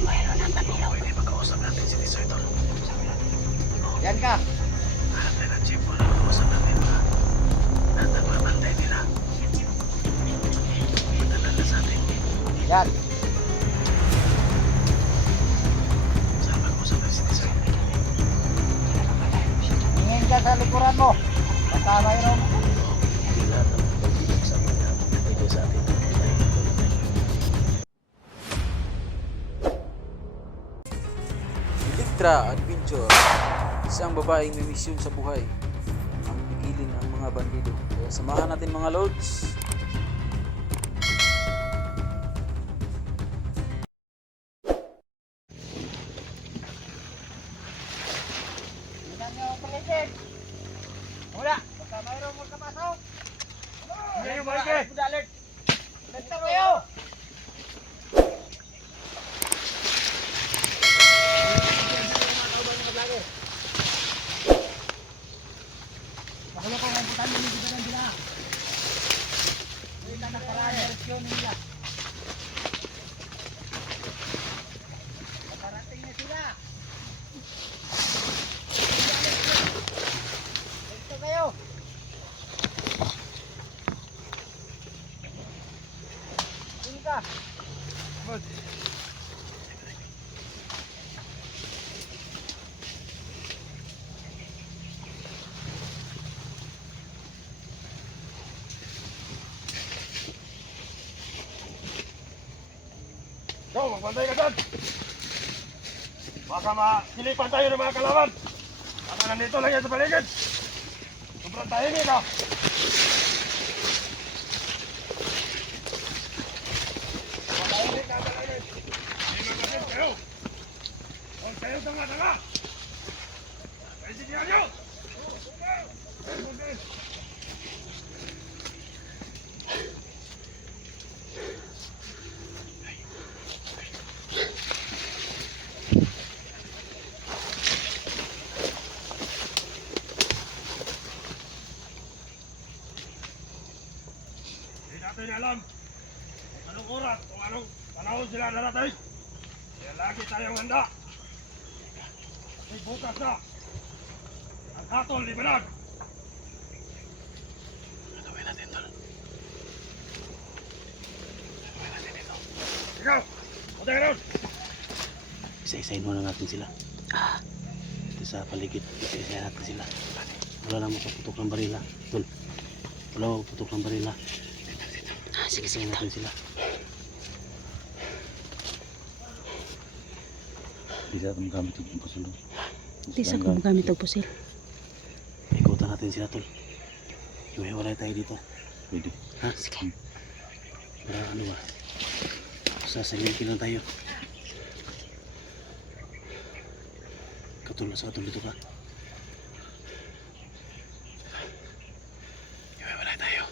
Mayroon ang pamilya. Pwede mag-uusap natin si Tisoy doon. Yan ka. Hanap tayo ng jeep para mag-uusap natin lahat ng mga bantay nila. Madala na sa atin. Yan. Saan mag-uusap natin si Tisoy? Tingin ka sa likuran mo. Baka mayroon. Hindi lahat ng pag-ibig sa mga pwede sa atin. Electra Adventure, isang babaeng may misyon sa buhay ang pigilin ang mga bandido. Kaya samahan natin mga lords. Tingnan nyo ang paligid. Mula. Baka mayroon magkapasok. Ngayon, Mike. Alert. Lento kayo. Bakit kung napuntan mo nito na nila? Hindi na nakaraan na resyon nila. Nakarating na sila. Lento kayo. Sino ka? Go, magbantay ka dyan! Baka masilipan tayo ng mga kalaban! Baka nandito lang yan sa paligid! Sobrang tahimik ka! Matahimik ka sa paligid! Hindi magasin kayo! Huwag kayo tanga-tanga! Paisigihan nyo! Hindi natin alam kung anong oras, kung anong panahon sila narating. Kaya lagi tayong handa. Kasi bukas na ang hatol libanag. Ano gawin natin doon? Ano gawin natin dito? Ikaw, punta ka doon. Isa-isahin muna natin sila. Dito sa paligid, isa-isahin natin sila. Wala na mapaputok ng barila. Tol, wala mapaputok ng barila. Sige, natin sila. Hindi sa atin magamit yung pusil. Hindi sa kung magamit ang pusil. Ikutan natin sila, tol. Iwiwalay tayo dito. Pwede. Ha? Sige. Para ano ba? Sasalikin lang tayo. Katulad sa katulad dito ka. Iwiwalay tayo.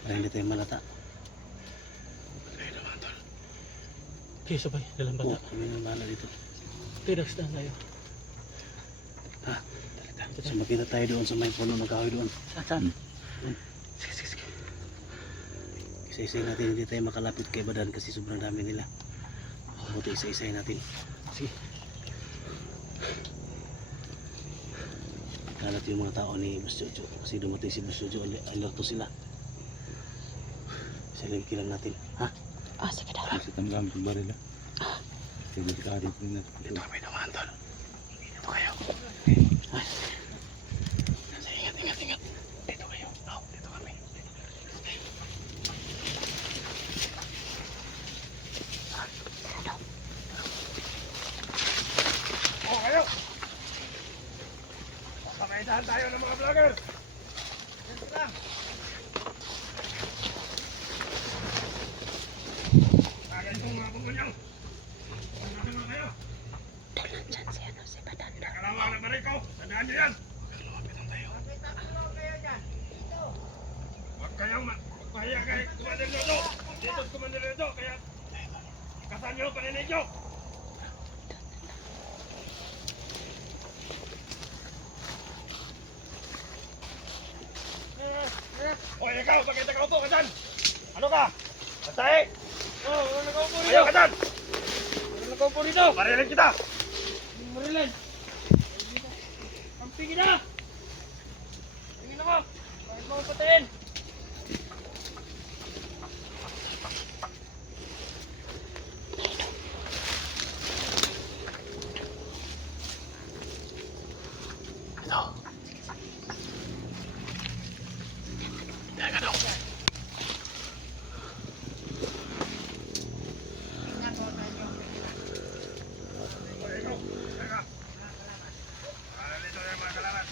Para hindi tayo malata. Ayun naman, tol. Okay, sabay, dalang Oo, bata. kami nang bahala dito. Okay, dagsdahan tayo. Ha? So makita tayo doon sa may puno ng kahoy doon. Saan? Sige. Isa-isahin natin, hindi tayo makalapit kay Badan kasi sobrang dami nila. Buti isa-isahin natin. Sige. Kalat yung mga tao ni Boss Jojo kasi dumating si Boss Jojo, alerto sila. Silingkin lang natin. Ha? Sige daw. Kasi tanggang sa barila. Sige, kahit na. Dito kami naman, tol. Dito kayo. Ay. Ingat. Dito kayo. Dito kami. Kayo! Pakamaitahan tayo ng mga vlogger! Dito lang. Kaya itong mga bunganyaw! Punta kayo! Diyan si ano, si Badan. Kalawa na bariko! Tandaan nyo yan! Lumapitan tayo. Tulong kayo dyan. Dito. Huwag kayong magpahiya kay Commander Lodo! Dito si Commander Lodo, kaya kasan nyo, paninig nyo! Hoy, ikaw, bakit nakaupo ka dyan? Ano ka? Matay? Oo, nakaupo rin. Ayaw ka dyan! Ikaw po dito! Marilin kita! Marilin! Kampingin na! Tingin ako! Bakit mo patayin? Ito. Teka daw. Ikaw! Teka! Marilin ito yung mga kalaban.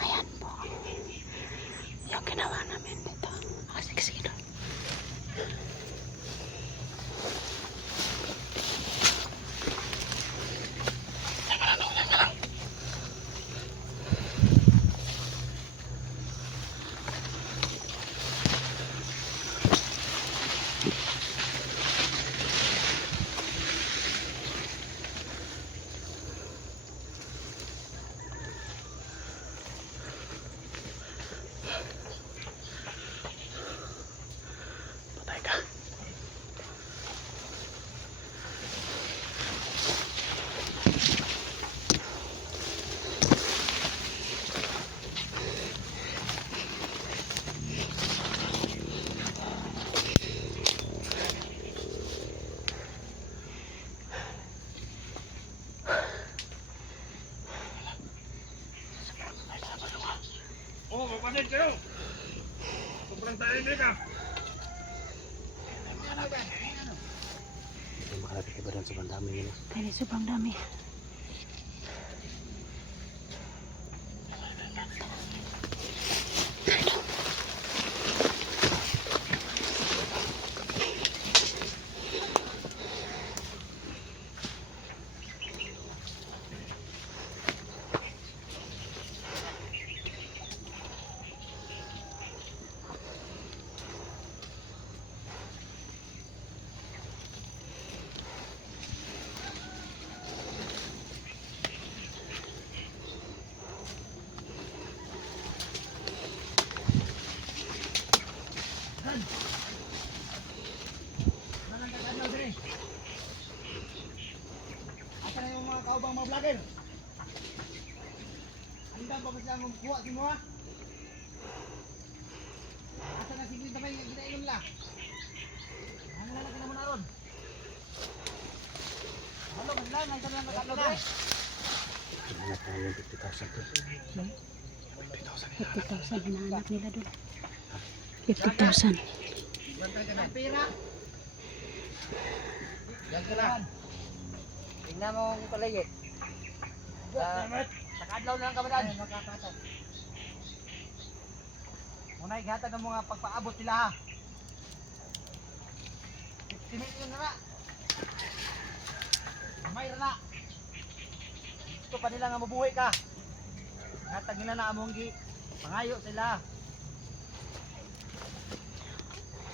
Ayan po. Yung ginawa namin dito. Ah, sige doon. Teka lang, teka lang. Patay ka. Oh, magpasin kayo! Sobrang tahimik ka! Ito makalapit ka ba doon sa bandami yun? Kaya sobrang dami. Asa na yung mga kaubang mga vlogger? Handa ba ba silang magkuha si mo ha? Asa na siglit na may ginainom la? Ano na naman na ron? Halo, maglang, ay lang nakatlo na. Hinahanap na yung 50,000 to. 50,000 hinahanap nila doon. 50,000. Bantay ka na. Pira. Yan ka lang. Tingnan mo ang paligid. Sa kadlaw na lang kabadan. Makakatat. Muna igatag ang mga pagpaabot nila ha. 50 million na na. Mayroon na. Gusto pa nila nga mabuhay ka. Igatag nila na among gi. Pangayo sila.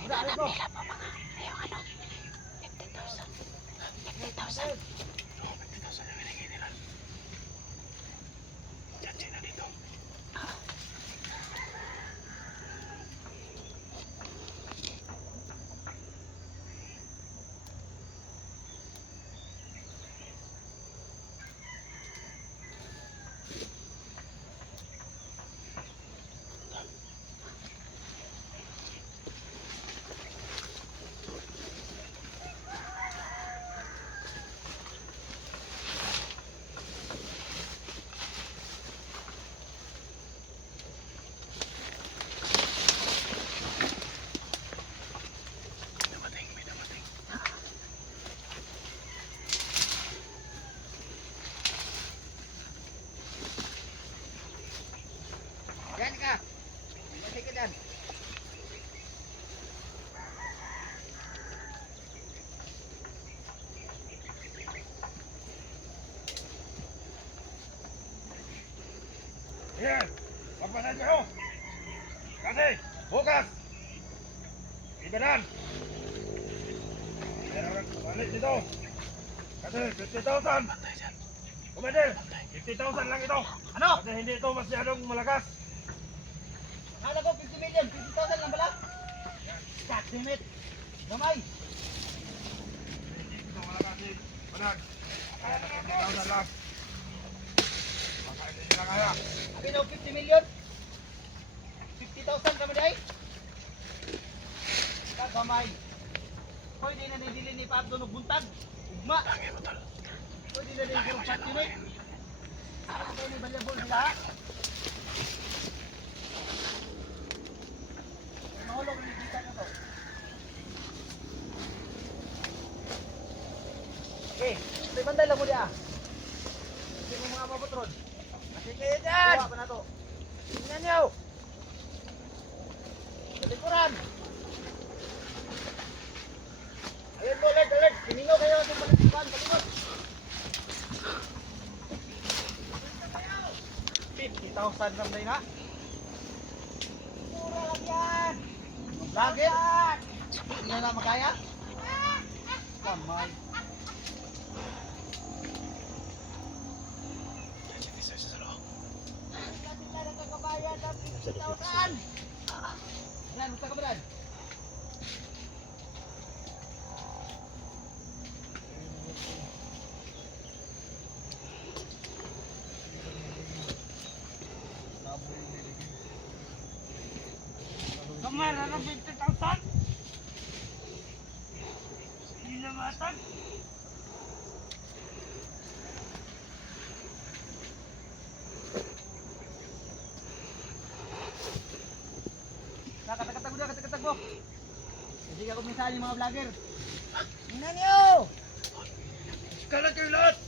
Muna, ano ko? Nila po mga, ayong ano, 50,000. 50,000. Oh, 50,000 yung hinigay nila. Diyan sila dito. Sige, magpasan kayo. Kasi, bukas. Ibanan. Meron balik dito. Kasi 50,000. Kumedel, 50,000 lang ito. Ano? Kasi hindi ito masyadong malakas. Kala ko 50 million, 50,000 lang pala. God damn it. Gamay. Hindi ito malakas eh. Manag. Kaya na 50,000 lang. Baka hindi nila kaya. Abi daw 50 million. 50,000 kami dai. Kagamay. Hoy di na nidili ni Pablo no buntag. Ugma. Hoy di na nidili ko patinit. Ano ba ni valuable nila? Mahulog ni kita na to. Okay, sa bandai lang mo dia. Hindi mo mga papatron. Sige dyan! Kuha pa na to. Tingnan nyo! Sa likuran! Ayun po, alert, alert! Siningaw kayo ang palatipan, palikot! 50,000 lang din ha? Mura lang yan! Lagit? Hindi nyo na makaya? Kamay! Yan, basta ka ba dan? Kamar, ano 50,000? Hindi na matag. Katakatag mo dyan, katakatag mo. Hindi ka kumisahan yung mga vlogger. Tingnan nyo! Kalat kayo lahat!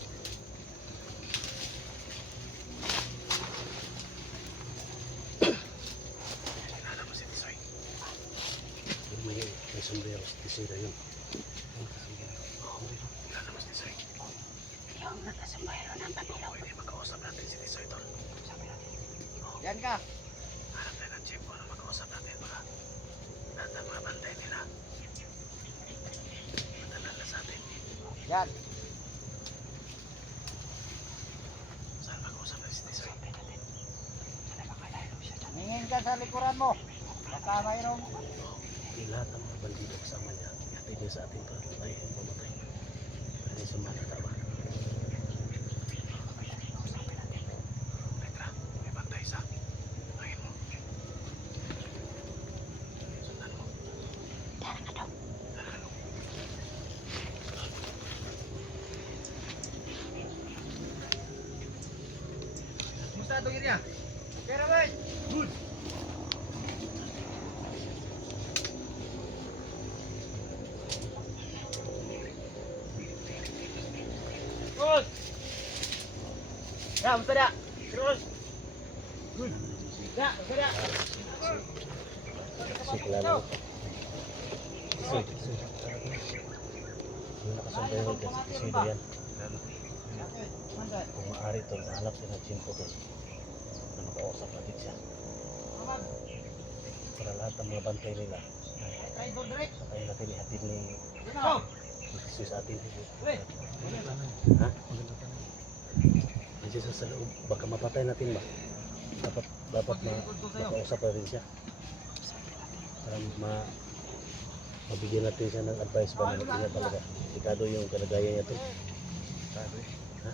May sombrero, tisira yun. Yung nakasambayro ng pabilaw. Pwede makausap natin si Tisoy tol. Sabi natin. Yan ka. Hanap tayo ng chimpo na makausap natin baka lahat ng mga bantay nila. Matalan na sa atin. Yan. Saan makausap natin si Tisoy? Hingin ka sa likuran mo. Baka mayroong Hindi lahat ng mga bandido kasama niya. Hatid niya sa atin para tayo yung mamatay. Pwede sumalita ba? Petra, may bantay sa angin mo. Sundan mo. Tara ka daw. Ano? Kumusta itong area? Okay na ba? Good. Good. Ya, kumusta dia? Terus. Good. Ya, kumusta dia? Kasi kilala ko. Tisoy, Tisoy. Yung nakasombrero dyan si Tisoy na yan. Mantap. Kung maaari tol, nahanap siya ng chimpo tol. Na makausap natin siya. Para lahat ng mga bantay nila. Try door direct. Sakay natin ihatid ni Go. Tisoy sa atin. Wait. Ha? Nandiyan siya sa loob. Baka mapatay natin ba? Dapat makausap na rin siya. Para mabigyan natin siya ng advice ba na natin niya talaga. Delikado yung kalagayan niya to. Ha?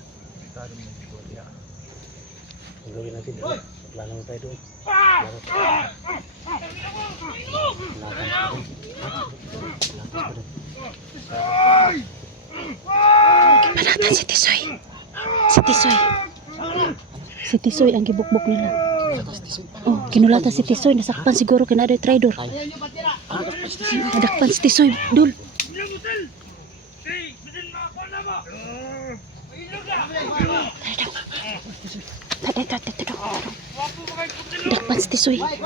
Ang gawin natin, diba? Plano mo tayo doon. Plano tayo. Lakas pa doon. Ha? Lakas pa doon. Manatan si Tisoy. Si Tisoy. Si Tisoy ang gibukbok nila. Oh, kinulatan si Tisoy. Nasakpan siguro kinaday traidor. Ayan yung patira. Nadakpan si Tisoy. Dul. Bilang hotel! Hey, bitin mga kwan na mo! Mailog na! Wapo mo kayo putin! Nadakpan si Tisoy. Wait,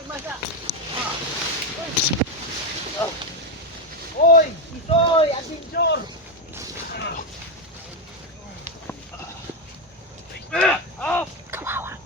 nagmasa. Oy, Tisoy, adventure. Kawawa.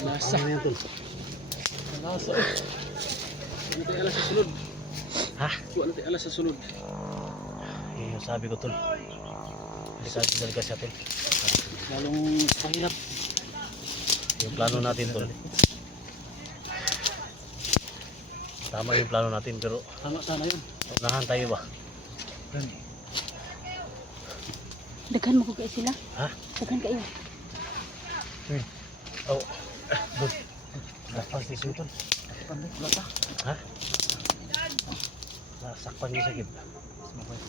Nasa. Ano yan tol? Nasa. Ano tayo alas sa sulod? Ha? Ano tayo alas sa sulod? Yung sabi ko tol. Delikado siya tol. Lalong pahirap. Yung plano natin tol. Tama yung plano natin pero Tama sana yun. unahan tayo ba? Daghan mo ko kayo sila. Ha? Daghan kayo. Oh. Doon. Lapas di suyo tol. Ha? Nasakpan niyo sa gib.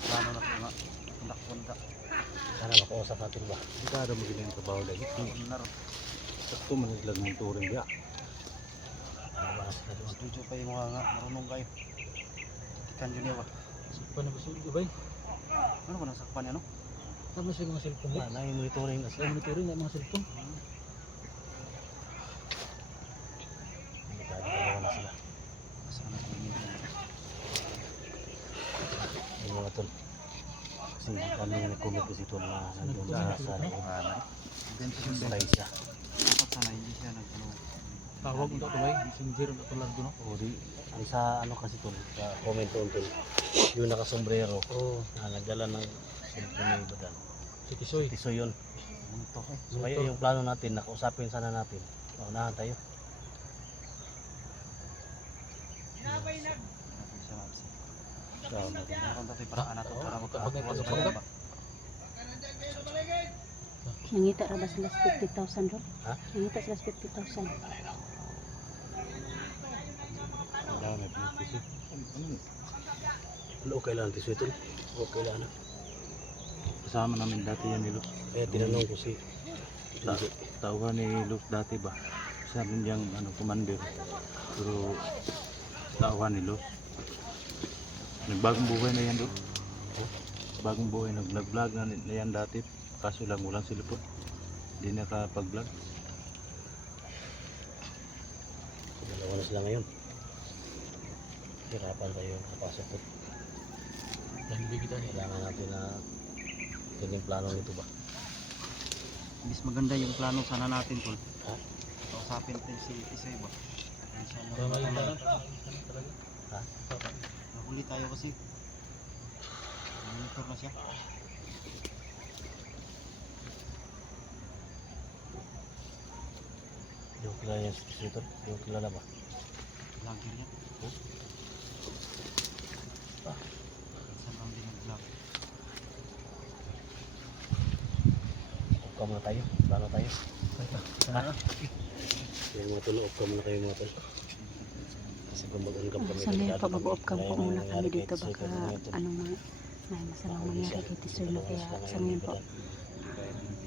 Plano na ko nga. Punta. Sana makausap natin ba? Hindi ka mo giling trabaho lagi. Sakto man sila ng turing dia. Ano ba na sila doon? Studio pa yung mga nga. Marunong kayo. Ikan yun niya ba? Sakpan na ba sulod ba? Ano ba nasakpan niya no? Tama siya mga cellphone. Wala na yung monitoring na sila. Sa monitoring na mga cellphone. Delikado dalawa na sila. Sana ko yung Yung mga tol. Kasi ano yung nag-comment ko si tol na nandun sa loob. Sabay siya. dapat sana hindi siya nagano. Tawag mo ito ba? Messenger na ito lang doon. O di, ang sa ano kasi tol, sa comment doon tol. Yung nakasombrero. Na nagdala ng cellphone ng badan. Si Tisoy. Tiso yun. So kaya yung plano natin, nakausapin sana natin. Maunahan tayo. Meron tayo paraan nato para makapagpapasok makapagpapasok ka ba? Nangita ra ba sila sa 50,000 doon? Ha? Nangita sila sa 50,000. Wala may tiso. Ano okay lang tiso tol? Okay lang. Kasama namin dati yan ni Luz. Kaya tinanong ko si Tauhan ni Luz dati ba? Sabi niyang ano, commander. Pero tauhan ni Luz. Nagbagong buhay na yan doon. Bagong buhay, nag-vlog na yan dati. Kaso lang walang silipot. Hindi nakapag-vlog. dalawa na sila ngayon. Hirapan tayo kapasok ko. Dahil kita niya. Kailangan natin na yun yung plano nito ba? Mas maganda yung plano sana natin tol. Ha? Kausapin natin si Isay ba? Tama yung tanan. Ha? Nahuli tayo kasi. Monitor na siya. Hindi ko kilala yung distributor. Hindi ko kilala ba? Vlogger yan. Saan lang din nag-vlog? Off muna tayo. Plano tayo. Ha? Yung mga tulo, off muna kayo mga tulo. Kasi kung mag-ungkap kami. Sa ngayon delikado pa mag-off kami. cam po Kaya muna nangyari kami dito kay Tisoy, baka kaya nangyari tol. anong may masamang mangyari kay Tisoy na kaya sa ngayon po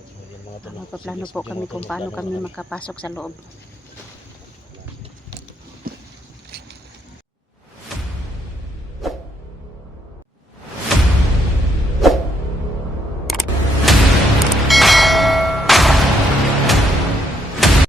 So, yun mga tulo. magpaplano po kami kung paano kami makapasok sa loob.